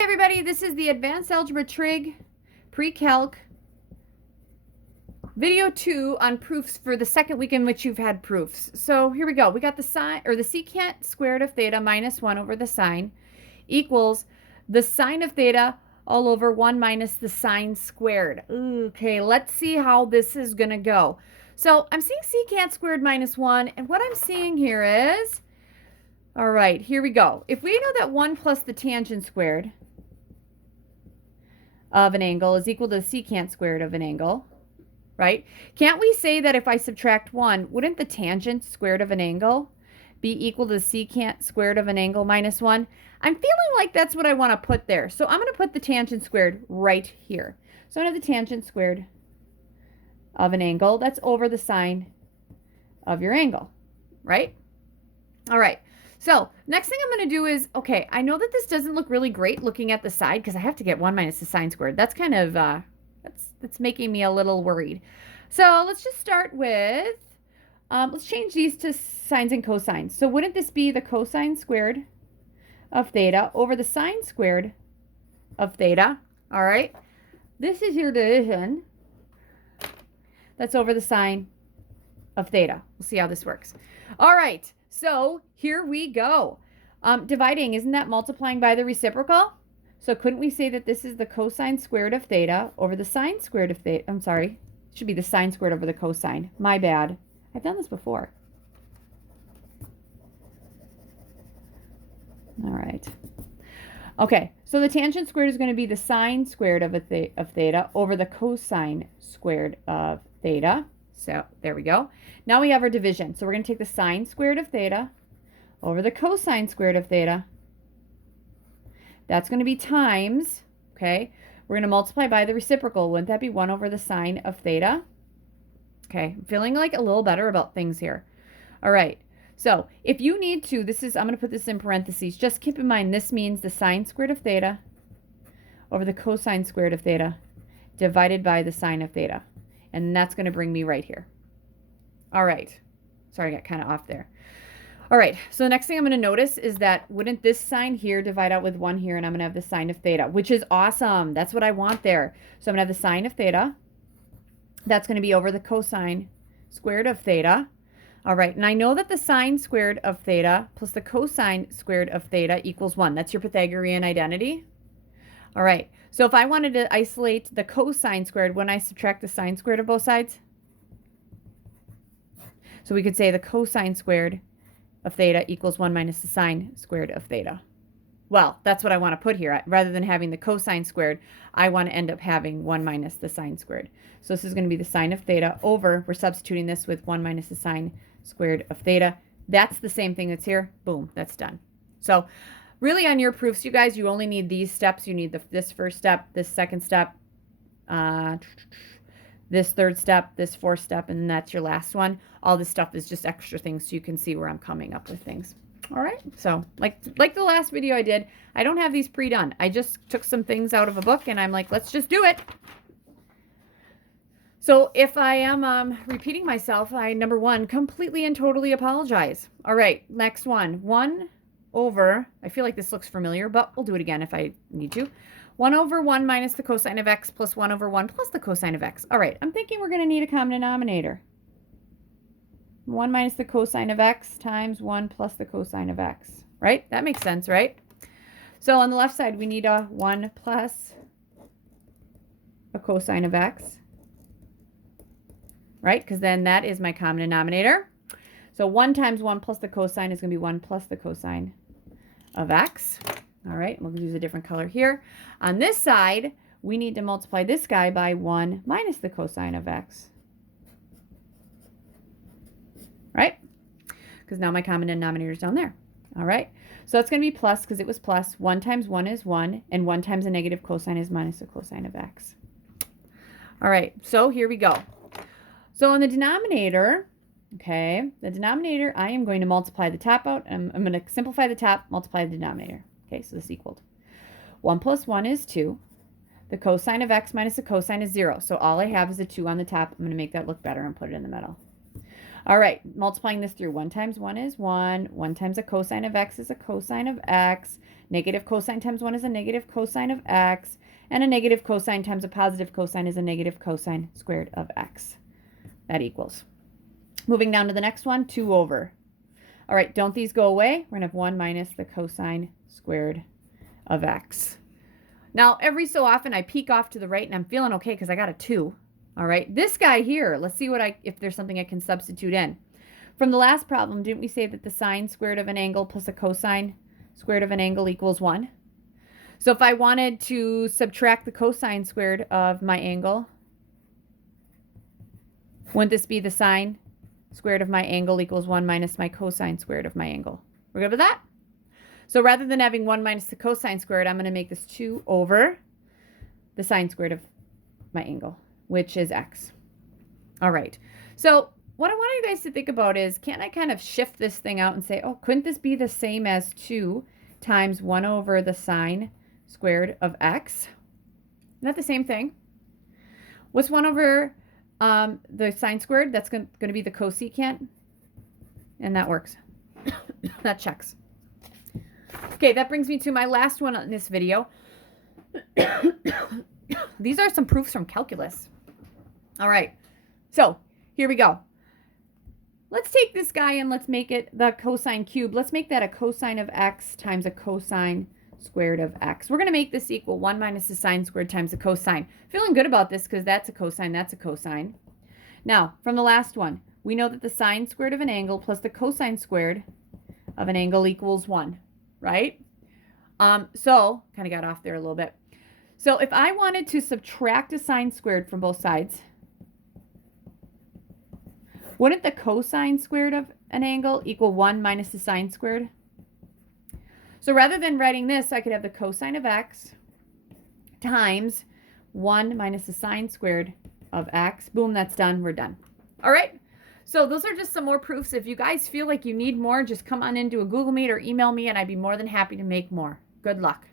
Hey everybody, this is the Advanced Algebra Trig Pre-Calc video 2 on proofs for the second week in which you've had proofs. So here we go. We got the sine, or the secant squared of theta minus 1 over the sine equals the sine of theta all over 1 minus the sine squared. Okay, let's see how this is going to go. So I'm seeing secant squared minus 1, and what I'm seeing here is, all right, here we go. If we know that 1 plus the tangent squared of an angle is equal to the secant squared of an angle, right? Can't we say that if I subtract 1, wouldn't the tangent squared of an angle be equal to the secant squared of an angle minus 1? I'm feeling like that's what I want to put there. So I'm going to put the tangent squared right here. So I have the tangent squared of an angle. That's over the sine of your angle, right? All right. So next thing I'm going to do is, okay, I know that this doesn't look really great looking at the side because I have to get 1 minus the sine squared. That's kind of, that's making me a little worried. So let's just start with, let's change these to sines and cosines. So wouldn't this be the cosine squared of theta over the sine squared of theta? All right. This is your division. That's over the sine of theta. We'll see how this works. All right. So here we go. Dividing, isn't that multiplying by the reciprocal? So couldn't we say that this is the cosine squared of theta over the sine squared of theta? I'm sorry. It should be the sine squared over the cosine. My bad. I've done this before. All right. Okay, so the tangent squared is going to be the sine squared of theta over the cosine squared of theta. So there we go. Now we have our division. So we're going to take the sine squared of theta over the cosine squared of theta. That's going to be times, okay, we're going to multiply by the reciprocal. Wouldn't that be 1 over the sine of theta? Okay, I'm feeling like a little better about things here. All right, so if you need to, this is, I'm going to put this in parentheses. Just keep in mind this means the sine squared of theta over the cosine squared of theta divided by the sine of theta. And that's going to bring me right here. All right. Sorry, I got kind of off there. All right. So the next thing I'm going to notice is that wouldn't this sign here divide out with 1 here, and I'm going to have the sine of theta, which is awesome. That's what I want there. So I'm going to have the sine of theta. That's going to be over the cosine squared of theta. All right. And I know that the sine squared of theta plus the cosine squared of theta equals 1. That's your Pythagorean identity. All right. So if I wanted to isolate the cosine squared, when I subtract the sine squared of both sides, so we could say the cosine squared of theta equals 1 minus the sine squared of theta. Well, that's what I want to put here. Rather than having the cosine squared, I want to end up having 1 minus the sine squared. So this is going to be the sine of theta over, we're substituting this with 1 minus the sine squared of theta. That's the same thing that's here. Boom, that's done. So really on your proofs, you guys, you only need these steps. You need this first step, this second step, this third step, this fourth step, and that's your last one. All this stuff is just extra things so you can see where I'm coming up with things. All right, so like the last video I did, I don't have these pre-done. I just took some things out of a book, and I'm like, let's just do it. So if I am repeating myself, I, number 1, completely and totally apologize. All right, next one. 1 over, I feel like this looks familiar, but we'll do it again if I need to. 1 over 1 minus the cosine of x plus 1 over 1 plus the cosine of x. All right, I'm thinking we're going to need a common denominator. 1 minus the cosine of x times 1 plus the cosine of x. Right? That makes sense, right? So on the left side, we need a 1 plus a cosine of x. Right? Because then that is my common denominator. So 1 times 1 plus the cosine is going to be 1 plus the cosine of x. All right, we'll use a different color here. On this side, we need to multiply this guy by 1 minus the cosine of x. Right? Because now my common denominator is down there. All right, so it's going to be plus because it was plus. 1 times 1 is 1, and 1 times a negative cosine is minus the cosine of x. All right, so here we go. So on the denominator, okay, the denominator, I am going to multiply the top out. I'm going to simplify the top, multiply the denominator. Okay, so this equaled 1 plus 1 is 2. The cosine of x minus the cosine is 0. So all I have is a 2 on the top. I'm going to make that look better and put it in the middle. All right, multiplying this through. 1 times 1 is 1. 1 times a cosine of x is a cosine of x. Negative cosine times 1 is a negative cosine of x. And a negative cosine times a positive cosine is a negative cosine squared of x. That equals. Moving down to the next one, 2 over. All right, don't these go away? We're going to have 1 minus the cosine squared of x. Now, every so often I peek off to the right and I'm feeling okay because I got a 2. All right, this guy here, let's see if there's something I can substitute in. From the last problem, didn't we say that the sine squared of an angle plus a cosine squared of an angle equals 1? So if I wanted to subtract the cosine squared of my angle, wouldn't this be the sine squared of my angle equals 1 minus my cosine squared of my angle? We're good with that? So rather than having 1 minus the cosine squared, I'm going to make this 2 over the sine squared of my angle, which is x. All right. So what I want you guys to think about is, can't I kind of shift this thing out and say, oh, couldn't this be the same as 2 times 1 over the sine squared of x? Isn't that the same thing? What's 1 over the sine squared? That's going to be the cosecant. And that works. That checks. Okay, that brings me to my last one in this video. These are some proofs from calculus. All right, so here we go. Let's take this guy and let's make it the cosine cube. Let's make that a cosine of x times a cosine squared of x. We're going to make this equal 1 minus the sine squared times the cosine. Feeling good about this because that's a cosine, that's a cosine. Now, from the last one, we know that the sine squared of an angle plus the cosine squared of an angle equals 1, right? So, kind of got off there a little bit. So if I wanted to subtract a sine squared from both sides, wouldn't the cosine squared of an angle equal 1 minus the sine squared? So rather than writing this, I could have the cosine of x times 1 minus the sine squared of x. Boom, that's done. We're done. All right. So those are just some more proofs. If you guys feel like you need more, just come on into a Google Meet or email me, and I'd be more than happy to make more. Good luck.